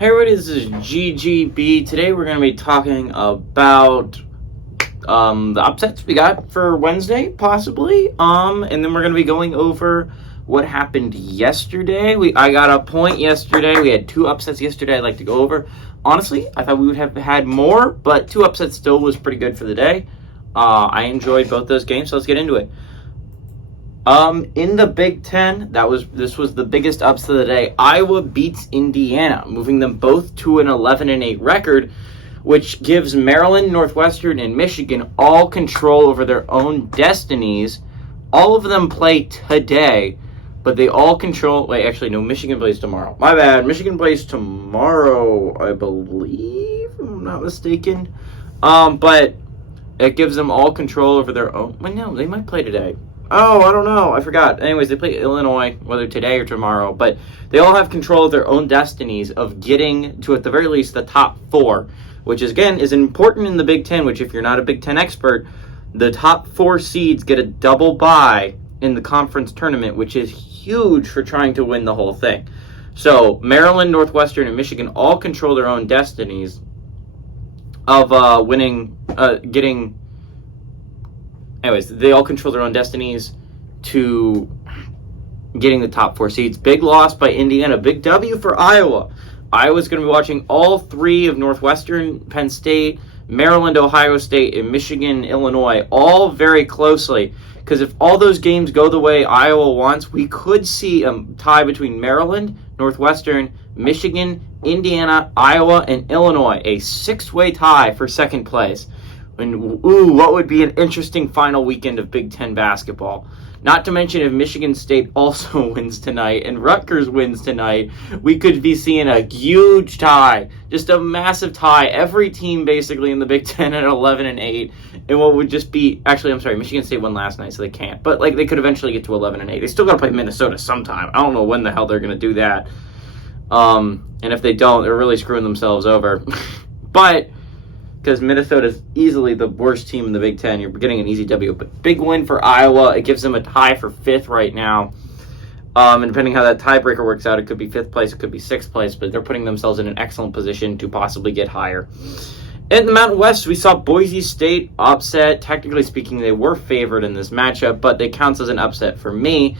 Hey everybody, this is GGB. Today we're going to be talking about the upsets we got for Wednesday, possibly. And then we're going to be going over what happened yesterday. I got a point yesterday. We had 2 upsets yesterday I'd like to go over. Honestly, I thought we would have had more, but 2 upsets still was pretty good for the day. I enjoyed both those games, so let's get into it. In the Big Ten, this was the biggest upset of the day. Iowa beats Indiana, moving them both to an 11-8 record, which gives Maryland, Northwestern, and Michigan all control over their own destinies. All of them play today, but they all control... Wait, actually, no, Michigan plays tomorrow. My bad. Michigan plays tomorrow, I believe, if I'm not mistaken. But it gives them all control over their own... Well, no, they might play today. Oh, I don't know. I forgot. Anyways, they play Illinois, whether today or tomorrow. But they all have control of their own destinies of getting to, at the very least, the top 4. Which, again, is important in the Big Ten, which, if you're not a Big Ten expert, the top 4 seeds get a double bye in the conference tournament, which is huge for trying to win the whole thing. So, Maryland, Northwestern, and Michigan all control their own destinies of Anyways, they all control their own destinies to getting the top 4 seeds. Big loss by Indiana. Big W for Iowa. Iowa's going to be watching all 3 of Northwestern, Penn State, Maryland, Ohio State, and Michigan, Illinois, all very closely. Because if all those games go the way Iowa wants, we could see a tie between Maryland, Northwestern, Michigan, Indiana, Iowa, and Illinois. A 6-way tie for second place. And, what would be an interesting final weekend of Big Ten basketball. Not to mention if Michigan State also wins tonight and Rutgers wins tonight, we could be seeing a huge tie. Just a massive tie. Every team basically in the Big Ten at 11-8. And what would just be... Actually, I'm sorry, Michigan State won last night, so they can't. But they could eventually get to 11-8. They still got to play Minnesota sometime. I don't know when the hell they're going to do that. And if they don't, they're really screwing themselves over. But... because Minnesota is easily the worst team in the Big Ten. You're getting an easy W. But big win for Iowa. It gives them a tie for 5th right now. And depending how that tiebreaker works out, it could be 5th place, it could be 6th place. But they're putting themselves in an excellent position to possibly get higher. In the Mountain West, we saw Boise State upset. Technically speaking, they were favored in this matchup, but it counts as an upset for me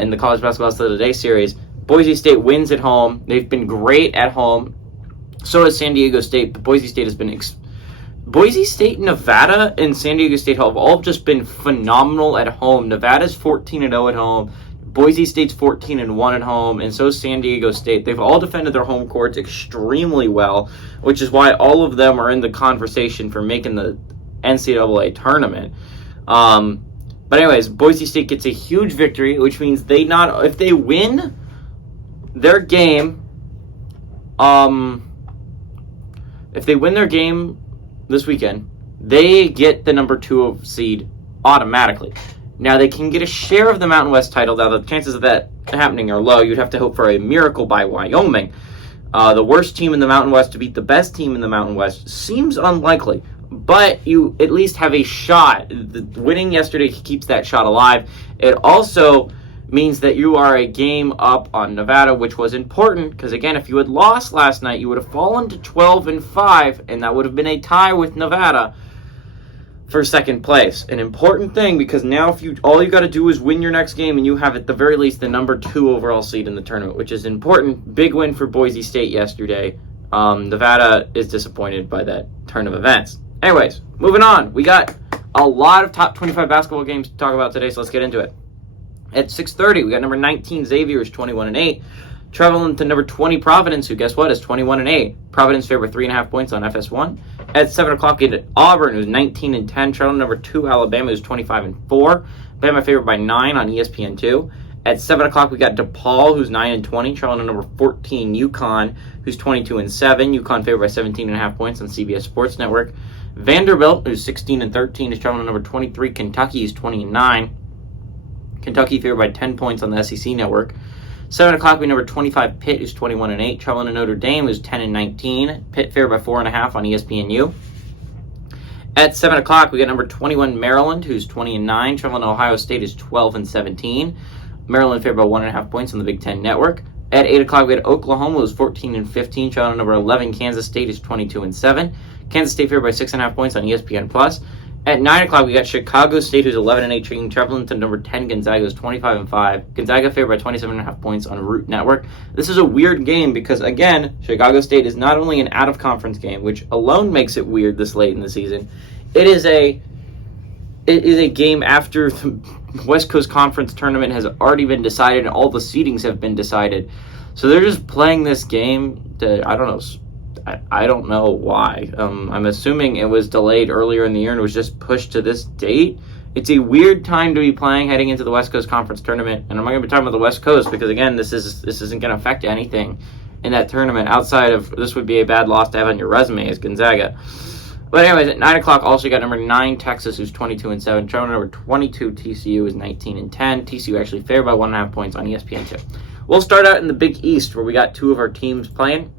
in the College Basketball State of the Day series. Boise State wins at home. They've been great at home. So has San Diego State, but Boise State has been... Boise State, Nevada, and San Diego State have all just been phenomenal at home. Nevada's 14-0 at home. Boise State's 14-1 at home, and so is San Diego State. They've all defended their home courts extremely well, which is why all of them are in the conversation for making the NCAA tournament. But anyways, Boise State gets a huge victory, which means if they win their game... If they win their game this weekend, they get the number 2 seed automatically. Now, they can get a share of the Mountain West title. Now, the chances of that happening are low. You'd have to hope for a miracle by Wyoming. The worst team in the Mountain West to beat the best team in the Mountain West seems unlikely. But you at least have a shot. Winning yesterday keeps that shot alive. It also... means that you are a game up on Nevada, which was important, because again, if you had lost last night, you would have fallen to 12-5, and that would have been a tie with Nevada for second place. An important thing, because now all you got to do is win your next game, and you have at the very least the number 2 overall seed in the tournament, which is important. Big win for Boise State yesterday. Nevada is disappointed by that turn of events. Anyways, moving on. We got a lot of top 25 basketball games to talk about today, so let's get into it. At 6:30, we got number 19, Xavier, is 21-8. Traveling to number 20, Providence, who, guess what, is 21-8. Providence favored 3.5 points on FS1. At 7 o'clock, we get Auburn, who's 19-10. Traveling to number 2, Alabama, who's 25-4. Bama favored by 9 on ESPN2. At 7 o'clock, we got DePaul, who's 9-20. Traveling to number 14, UConn, who's 22-7. UConn favored by 17.5 points on CBS Sports Network. Vanderbilt, who's 16-13, is traveling to number 23, Kentucky, who's 20-9. Kentucky favored by 10 points on the SEC Network. 7 o'clock, we number 25, Pitt, who's 21-8. Traveling to Notre Dame, who's 10-19. Pitt favored by 4.5 on ESPNU. At 7 o'clock, we got number 21, Maryland, who's 20-9. Traveling to Ohio State is 12-17. Maryland favored by 1.5 points on the Big Ten Network. At 8 o'clock, we had Oklahoma, who's 14-15, showing number 11. Kansas State is 22-7. Kansas State favored by 6.5 points on ESPN+. At 9 o'clock, we got Chicago State, who's 11-8, traveling to number 10, Gonzaga, who's 25-5. Gonzaga favored by 27.5 points on Root Network. This is a weird game because, again, Chicago State is not only an out-of-conference game, which alone makes it weird this late in the season. It is a game after the West Coast Conference tournament has already been decided and all the seedings have been decided. So they're just playing this game to, I don't know why. I'm assuming it was delayed earlier in the year and was just pushed to this date. It's a weird time to be playing heading into the West Coast Conference tournament. And I'm not going to be talking about the West Coast because, again, this isn't going to affect anything in that tournament outside of this would be a bad loss to have on your resume as Gonzaga. But anyways, at 9 o'clock, also you got number 9, Texas, who's 22-7. Traveling number 22, TCU, is 19-10. TCU actually favored by 1.5 points on ESPN2. We'll start out in the Big East, where we got two of our teams playing.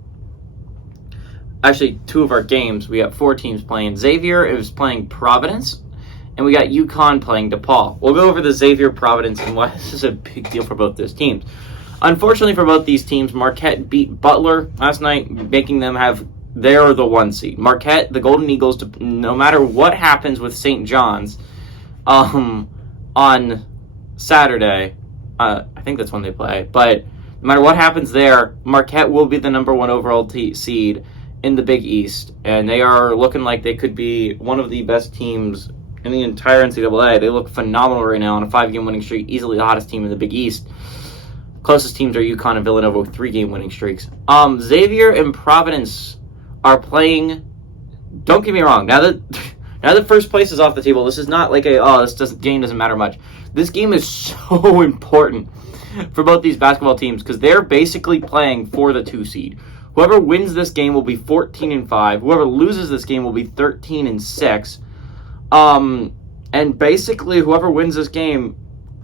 Actually, two of our games. We got 4 teams playing. Xavier is playing Providence, and we got UConn playing DePaul. We'll go over the Xavier-Providence and why this is a big deal for both those teams. Unfortunately for both these teams, Marquette beat Butler last night, making them have... They're the 1 seed. Marquette, the Golden Eagles, no matter what happens with St. John's on Saturday, I think that's when they play, but no matter what happens there, Marquette will be the number 1 overall seed in the Big East, and they are looking like they could be one of the best teams in the entire NCAA. They look phenomenal right now on a 5-game winning streak, easily the hottest team in the Big East. Closest teams are UConn and Villanova with 3-game winning streaks. Xavier and Providence are playing. Don't get me wrong. Now that first place is off the table, this is not like game doesn't matter much. This game is so important for both these basketball teams because they're basically playing for the 2 seed. Whoever wins this game will be 14-5. Whoever loses this game will be 13-6. And basically, whoever wins this game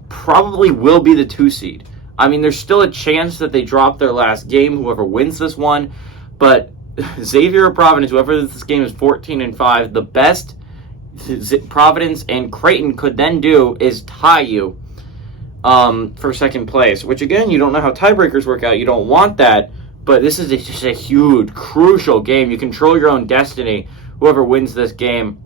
probably will be the 2 seed. I mean, there's still a chance that they drop their last game. Whoever wins this one, but Xavier or Providence, whoever this game is 14-5, the best Providence and Creighton could then do is tie you for second place, which again, you don't know how tiebreakers work out. You don't want that, but this is just a huge, crucial game. You control your own destiny, whoever wins this game,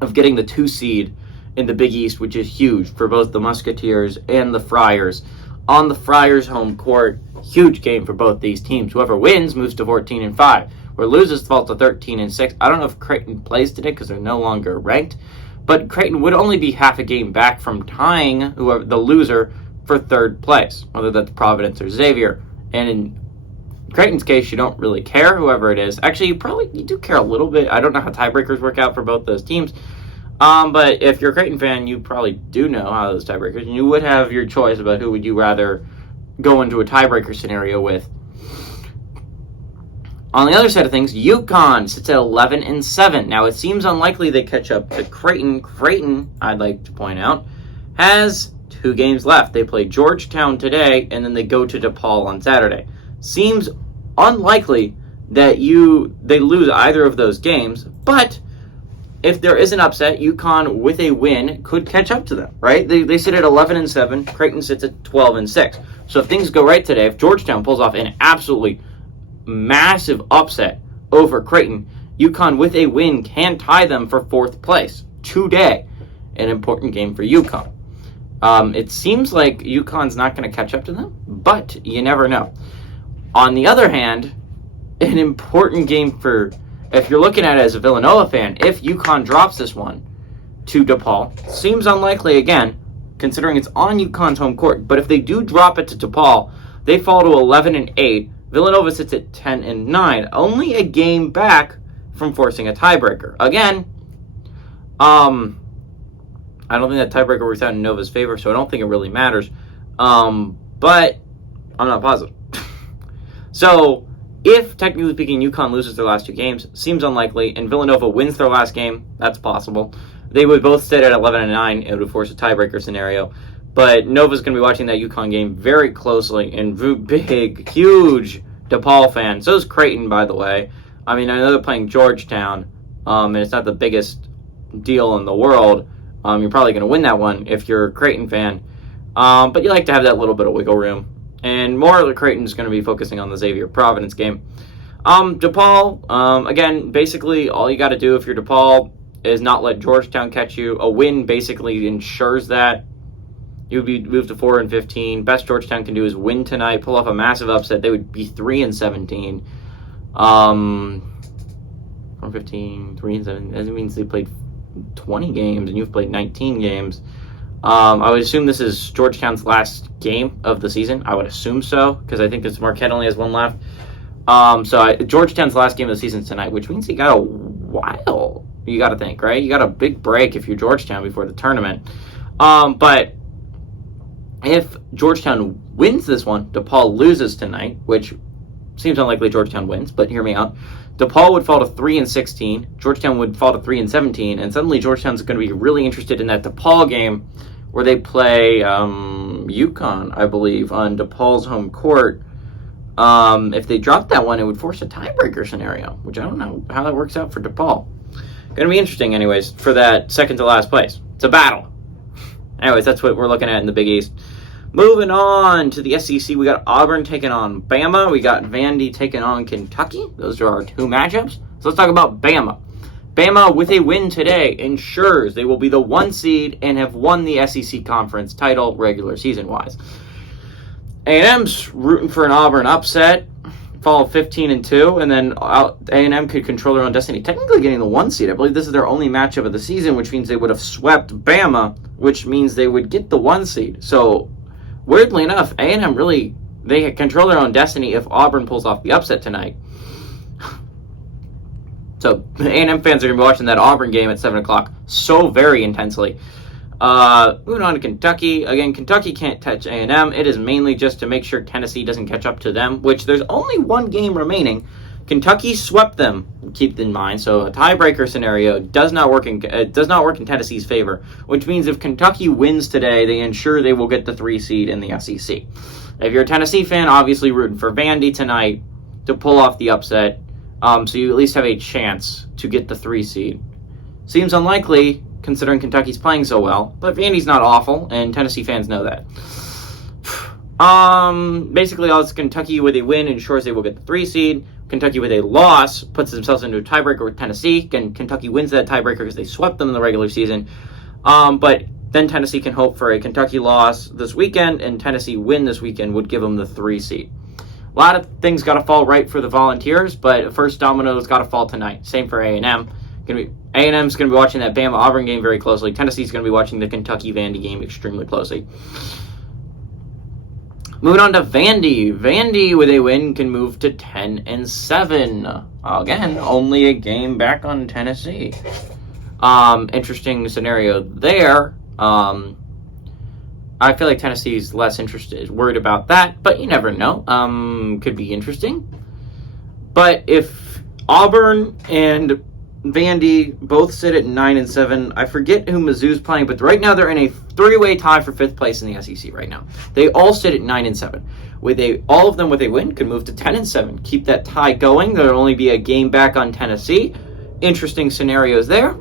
of getting the 2 seed in the Big East, which is huge for both the Musketeers and the Friars. On the Friars' home court, huge game for both these teams. Whoever wins moves to 14-5. Whoever loses falls to 13-6. I don't know if Creighton plays today because they're no longer ranked, but Creighton would only be half a game back from tying whoever the loser for 3rd place, whether that's Providence or Xavier. And in Creighton's case, you don't really care whoever it is. Actually, you do care a little bit. I don't know how tiebreakers work out for both those teams. But if you're a Creighton fan, you probably do know how those tiebreakers, and you would have your choice about who would you rather go into a tiebreaker scenario with. On the other side of things, UConn sits at 11-7. Now, it seems unlikely they catch up to Creighton. Creighton, I'd like to point out, has 2 games left. They play Georgetown today, and then they go to DePaul on Saturday. Seems unlikely that they lose either of those games, but if there is an upset, UConn with a win could catch up to them, right? They sit at 11-7. Creighton sits at 12-6. So if things go right today, if Georgetown pulls off an absolutely massive upset over Creighton, UConn with a win can tie them for 4th place today. An important game for UConn. It seems like UConn's not going to catch up to them, but you never know. On the other hand, an important game for... If you're looking at it as a Villanova fan, if UConn drops this one to DePaul, seems unlikely again, considering it's on UConn's home court. But if they do drop it to DePaul, they fall to 11-8. Villanova sits at 10-9, only a game back from forcing a tiebreaker. Again, I don't think that tiebreaker works out in Nova's favor, so I don't think it really matters. But I'm not positive. So, if, technically speaking, UConn loses their last 2 games, seems unlikely, and Villanova wins their last game, that's possible. They would both sit at 11-9. It would force a tiebreaker scenario. But Nova's going to be watching that UConn game very closely, and big, huge DePaul fan. So is Creighton, by the way. I mean, I know they're playing Georgetown, and it's not the biggest deal in the world. You're probably going to win that one if you're a Creighton fan. But you like to have that little bit of wiggle room. And more Creighton's going to be focusing on the Xavier Providence game. DePaul, again, basically all you got to do if you're DePaul is not let Georgetown catch you. A win basically ensures that. You would be moved to 4-15. Best Georgetown can do is win tonight, pull off a massive upset. They would be 3-17. 4-15, 3-7. That means they played 20 games, and you've played 19 games. I would assume this is Georgetown's last game of the season. I would assume so, because I think this Marquette only has one left. Georgetown's last game of the season is tonight, which means you got a while. You got to think, right? You got a big break if you're Georgetown before the tournament. But if Georgetown wins this one, DePaul loses tonight, which seems unlikely Georgetown wins, but hear me out. DePaul would fall to 3-16. Georgetown would fall to 3-17, and suddenly Georgetown's going to be really interested in that DePaul game where they play UConn, I believe, on DePaul's home court. If they drop that one, it would force a tiebreaker scenario, which I don't know how that works out for DePaul. Going to be interesting, anyways, for that second to last place. It's a battle. Anyways, that's what we're looking at in the Big East. Moving on to the SEC, we got Auburn taking on Bama. We got Vandy taking on Kentucky. Those are our two matchups. So let's talk about Bama. Bama, with a win today, ensures they will be the 1 seed and have won the SEC conference title regular season-wise. A&M's rooting for an Auburn upset, fall 15-2, and then A&M could control their own destiny, technically getting the 1 seed. I believe this is their only matchup of the season, which means they would have swept Bama, which means they would get the 1 seed. So, weirdly enough, A&M really, they control their own destiny if Auburn pulls off the upset tonight. So, A&M fans are going to be watching that Auburn game at 7 o'clock so very intensely. Moving on to Kentucky. Again, Kentucky can't touch A&M. It is mainly just to make sure Tennessee doesn't catch up to them, which there's only one game remaining. Kentucky swept them, keep in mind, so a tiebreaker scenario does not work in Tennessee's favor, which means if Kentucky wins today, they ensure they will get the 3 seed in the SEC. If you're a Tennessee fan, obviously rooting for Vandy tonight to pull off the upset, so you at least have a chance to get the 3 seed. Seems unlikely, considering Kentucky's playing so well, but Vandy's not awful, and Tennessee fans know that. Basically, all this Kentucky with a win ensures they will get the 3 seed. Kentucky with a loss puts themselves into a tiebreaker with Tennessee. And Kentucky wins that tiebreaker because they swept them in the regular season. But then Tennessee can hope for a Kentucky loss this weekend, and Tennessee win this weekend would give them the 3 seed. A lot of things got to fall right for the Volunteers, but first domino's got to fall tonight. Same for A&M. A&M's going to be watching that Bama-Auburn game very closely. Tennessee's going to be watching the Kentucky-Vandy game extremely closely. Moving on to Vandy. Vandy, with a win, can move to 10-7. Again, only a game back on Tennessee. Interesting scenario there. I feel like Tennessee's less worried about that, but you never know. Could be interesting. But if Auburn and Vandy both sit at 9-7. I forget who Mizzou's playing, but right now they're in a 3-way tie for 5th place in the SEC right now. They all sit at 9-7. All of them with a win could move to 10-7. Keep that tie going. There'll only be a game back on Tennessee. Interesting scenarios there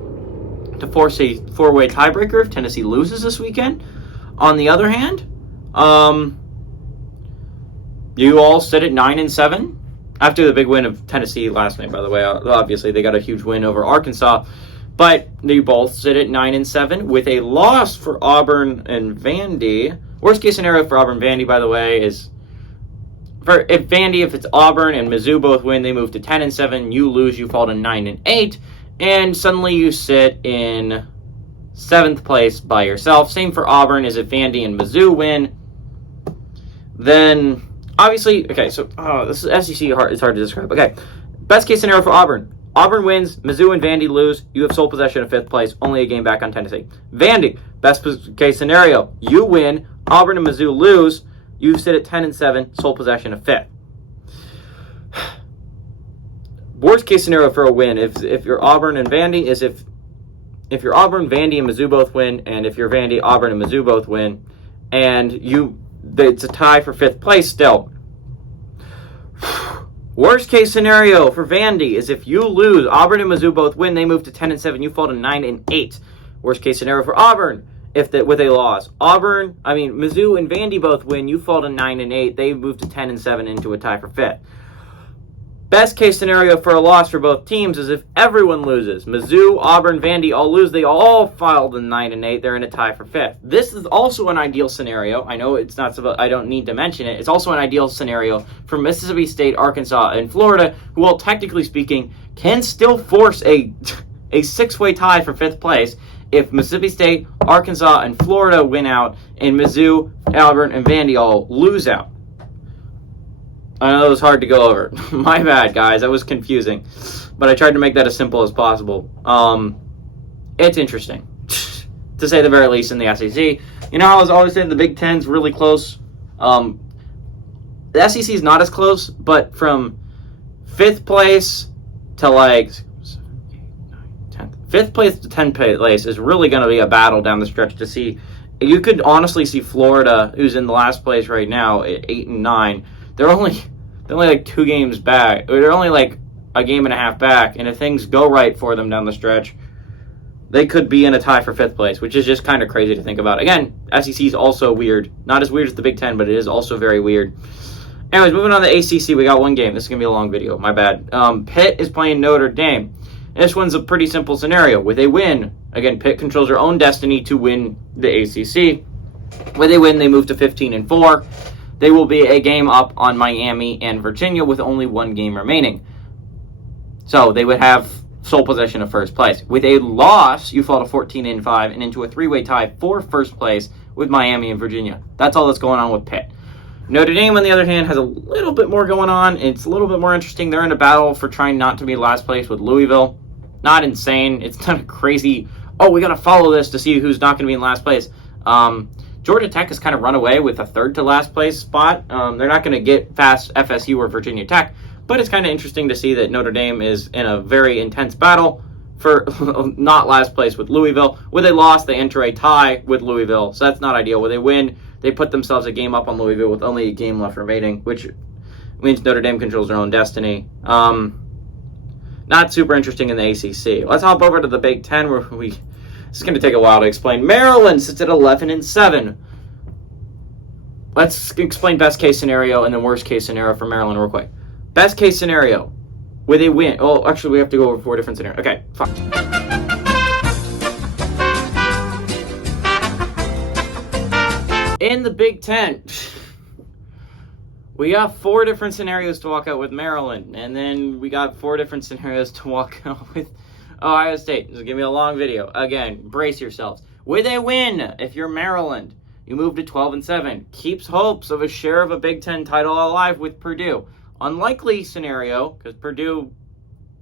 to force a 4-way tiebreaker if Tennessee loses this weekend. On the other hand, you all sit at 9-7. After the big win of Tennessee last night, by the way, obviously they got a huge win over Arkansas, but they both sit at 9-7 with a loss for Auburn and Vandy. Worst case scenario for Auburn and Vandy, by the way, is if it's Auburn and Mizzou both win, they move to 10-7. You lose, you fall to 9-8, and suddenly you sit in 7th place by yourself. Same for Auburn, as if Vandy and Mizzou win, then. Obviously, okay, so this is SEC. It's hard to describe. Okay, best case scenario for Auburn. Auburn wins, Mizzou and Vandy lose. You have sole possession of 5th place, only a game back on Tennessee. Vandy, best case scenario. You win, Auburn and Mizzou lose. You sit at 10-7, sole possession of 5th. Worst case scenario for a win, if you're Auburn and Vandy, is if you're Auburn, Vandy and Mizzou both win, and if you're Vandy, Auburn and Mizzou both win, and it's a tie for 5th place still. Worst case scenario for Vandy is if you lose, Auburn and Mizzou both win, they move to 10-7, you fall to 9-8. Worst case scenario for Auburn with a loss. Mizzou and Vandy both win. You fall to 9-8. They move to 10-7 into a tie for 5th. Best case scenario for a loss for both teams is if everyone loses. Mizzou, Auburn, Vandy all lose. They all file to 9-8. They're in a tie for 5th. This is also an ideal scenario. I know it's not. I don't need to mention it. It's also an ideal scenario for Mississippi State, Arkansas, and Florida, who, well, technically speaking, can still force a 6-way tie for 5th place if Mississippi State, Arkansas, and Florida win out, and Mizzou, Auburn, and Vandy all lose out. I know it was hard to go over. My bad, guys. That was confusing. But I tried to make that as simple as possible. It's interesting, to say the very least, in the SEC. You know how I was always saying the Big Ten's really close? The SEC is not as close, but from 5th place to 5th place to 10th place is really going to be a battle down the stretch to see. You could honestly see Florida, who's in the last place right now at 8-9. They're only like 2 games back. They're only like a game and a half back. And if things go right for them down the stretch, they could be in a tie for 5th place, which is just kind of crazy to think about. Again, SEC is also weird. Not as weird as the Big Ten, but it is also very weird. Anyways, moving on to ACC, we got one game. This is going to be a long video. My bad. Pitt is playing Notre Dame. This one's a pretty simple scenario. With a win, again, Pitt controls their own destiny to win the ACC. With a win, they move to 15-4. They will be a game up on Miami and Virginia with only 1 game remaining. So they would have sole possession of first place. With a loss, you fall to 14-5 and into a 3-way tie for first place with Miami and Virginia. That's all that's going on with Pitt. Notre Dame, on the other hand, has a little bit more going on. It's a little bit more interesting. They're in a battle for trying not to be last place with Louisville. Not insane. It's not a crazy, we got to follow this to see who's not going to be in last place. Georgia Tech has kind of run away with a 3rd to last place spot. They're not going to get past FSU or Virginia Tech, but it's kind of interesting to see that Notre Dame is in a very intense battle for not last place with Louisville. With a loss, they enter a tie with Louisville, so that's not ideal. With a win, they put themselves a game up on Louisville with only a game left remaining, which means Notre Dame controls their own destiny. Not super interesting in the ACC. Let's hop over to the Big Ten, where it's going to take a while to explain. Maryland sits at 11-7. Let's explain best case scenario and then worst case scenario for Maryland real quick. Best case scenario, with a win. Oh, actually, we have to go over 4 different scenarios. Okay, fine. In the Big Ten, we got 4 different scenarios to walk out with Maryland, and then we got 4 different scenarios to walk out with Ohio State. This is going to be a long video. Again, brace yourselves. With a win, if you're Maryland, you move to 12-7. Keeps hopes of a share of a Big Ten title alive with Purdue. Unlikely scenario, because Purdue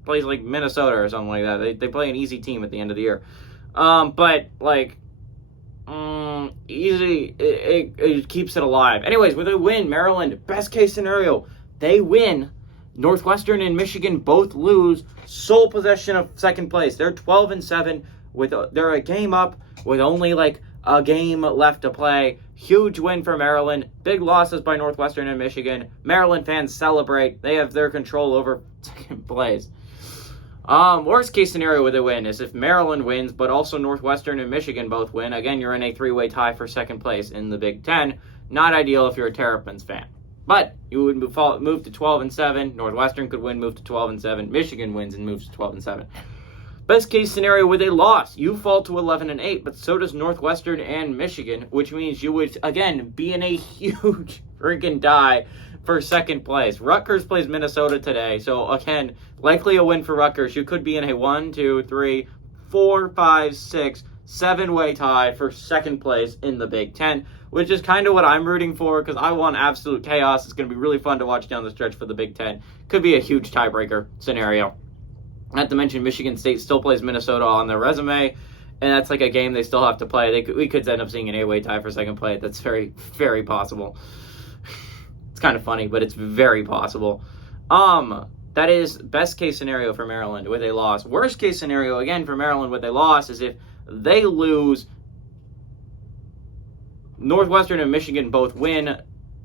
plays like Minnesota or something like that. They play an easy team at the end of the year. Easy, it keeps it alive. Anyways, with a win, Maryland, best case scenario, they win. Northwestern and Michigan both lose. Sole possession of 2nd place. They're 12-7. They're a game up with only like a game left to play. Huge win for Maryland. Big losses by Northwestern and Michigan. Maryland fans celebrate. They have their control over 2nd place. Worst case scenario with a win is if Maryland wins, but also Northwestern and Michigan both win. Again, you're in a 3-way tie for 2nd place in the Big Ten. Not ideal if you're a Terrapins fan. But you would move to 12-7. Northwestern could win, move to 12-7. Michigan wins and moves to 12-7. Best case scenario with a loss, you fall to 11-8, but so does Northwestern and Michigan, which means you would, again, be in a huge freaking tie for 2nd place. Rutgers plays Minnesota today, so again, likely a win for Rutgers. You could be in a 1, 2, 3, 4, 5, 6, 7-way tie for 2nd place in the Big Ten, which is kind of what I'm rooting for because I want absolute chaos. It's going to be really fun to watch down the stretch for the Big Ten. Could be a huge tiebreaker scenario. Not to mention Michigan State still plays Minnesota on their resume, and that's like a game they still have to play. We could end up seeing an 8-way tie for 2nd place. That's very, very possible. It's kind of funny, but it's very possible. That is best case scenario for Maryland with a loss. Worst case scenario, again, for Maryland with a loss is if they lose, Northwestern and Michigan both win,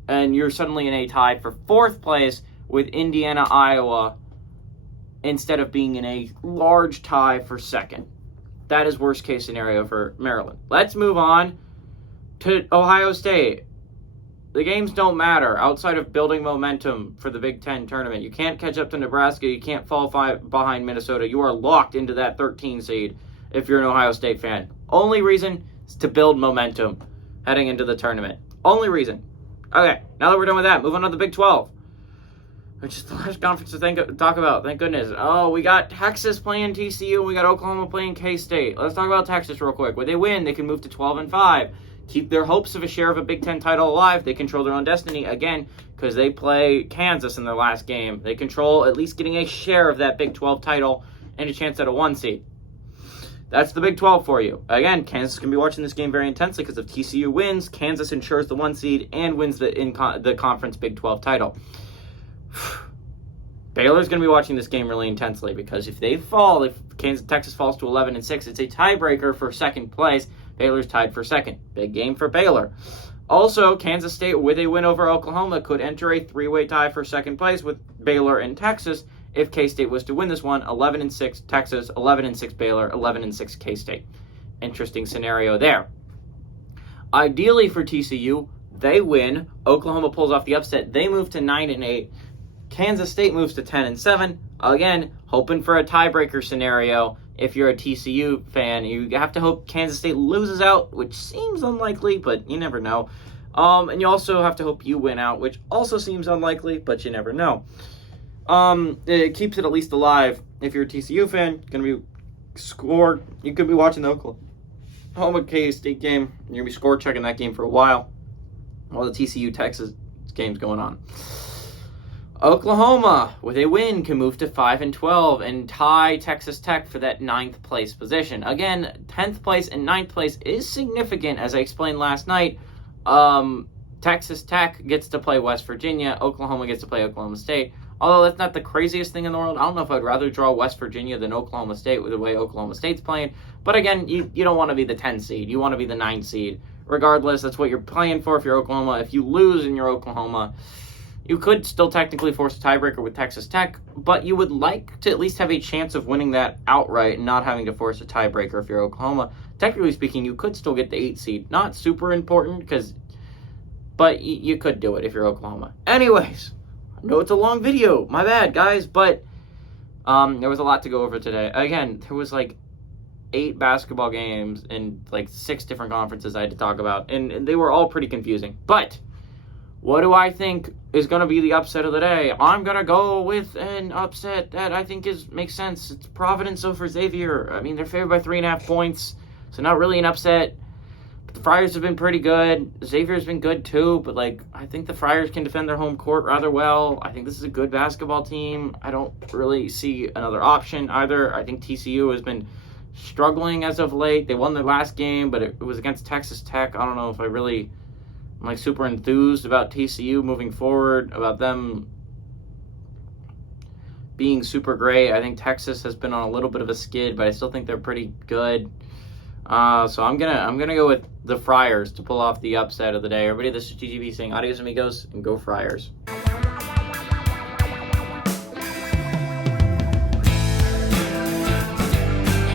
and you're suddenly in a tie for 4th place with Indiana, Iowa, instead of being in a large tie for 2nd. That is worst case scenario for Maryland. Let's move on to Ohio State. The games don't matter outside of building momentum for the Big Ten tournament. You can't catch up to Nebraska. You can't fall behind Minnesota. You are locked into that 13 seed if you're an Ohio State fan. Only reason is to build momentum heading into the tournament. Only reason. Okay, now that we're done with that, move on to the Big 12. Which is the last conference to talk about. Thank goodness. Oh, we got Texas playing TCU, and we got Oklahoma playing K-State. Let's talk about Texas real quick. When they win, they can move to 12-5. Keep their hopes of a share of a Big Ten title alive. They control their own destiny, again, because they play Kansas in their last game. They control at least getting a share of that Big 12 title and a chance at a 1 seed. That's the Big 12 for you. Again, Kansas can be watching this game very intensely because if TCU wins, Kansas ensures the 1 seed and wins the conference Big 12 title. Baylor's going to be watching this game really intensely because if they fall, if Texas falls to 11-6, it's a tiebreaker for second place. Baylor's tied for second. Big game for Baylor. Also, Kansas State, with a win over Oklahoma, could enter a 3-way tie for second place with Baylor and Texas if K-State was to win this one. 11-6 Texas, 11-6 Baylor, 11-6 K-State. Interesting scenario there. Ideally for TCU, they win. Oklahoma pulls off the upset. They move to 9-8. Kansas State moves to 10-7. Again, hoping for a tiebreaker scenario. If you're a TCU fan, you have to hope Kansas State loses out, which seems unlikely, but you never know. And you also have to hope you win out, which also seems unlikely, but you never know. It keeps it at least alive. If you're a TCU fan, you could be watching the Oklahoma K-State game. You're going to be score checking that game for a while the TCU-Texas game's going on. Oklahoma, with a win, can move to 5-12 and tie Texas Tech for that 9th place position. Again, 10th place and 9th place is significant, as I explained last night. Texas Tech gets to play West Virginia. Oklahoma gets to play Oklahoma State. Although that's not the craziest thing in the world. I don't know if I'd rather draw West Virginia than Oklahoma State with the way Oklahoma State's playing. But again, you don't want to be the 10 seed. You want to be the 9 seed. Regardless, that's what you're playing for if you're Oklahoma. If you lose and you're Oklahoma, you could still technically force a tiebreaker with Texas Tech, but you would like to at least have a chance of winning that outright and not having to force a tiebreaker if you're Oklahoma. Technically speaking, you could still get the 8 seed. Not super important, but you could do it if you're Oklahoma. Anyways, I know it's a long video. My bad, guys, but there was a lot to go over today. Again, there was like 8 basketball games in like 6 different conferences I had to talk about, and they were all pretty confusing. But what do I think is going to be the upset of the day? I'm going to go with an upset that I think makes sense. It's Providence over Xavier. I mean, they're favored by 3.5 points, so not really an upset. But the Friars have been pretty good. Xavier's been good too, but I think the Friars can defend their home court rather well. I think this is a good basketball team. I don't really see another option either. I think TCU has been struggling as of late. They won their last game, but it was against Texas Tech. I don't know if I'm super enthused about TCU moving forward, about them being super great. I think Texas has been on a little bit of a skid, but I still think they're pretty good. So I'm gonna go with the Friars to pull off the upset of the day. Everybody, this is GGB saying adios amigos and go Friars.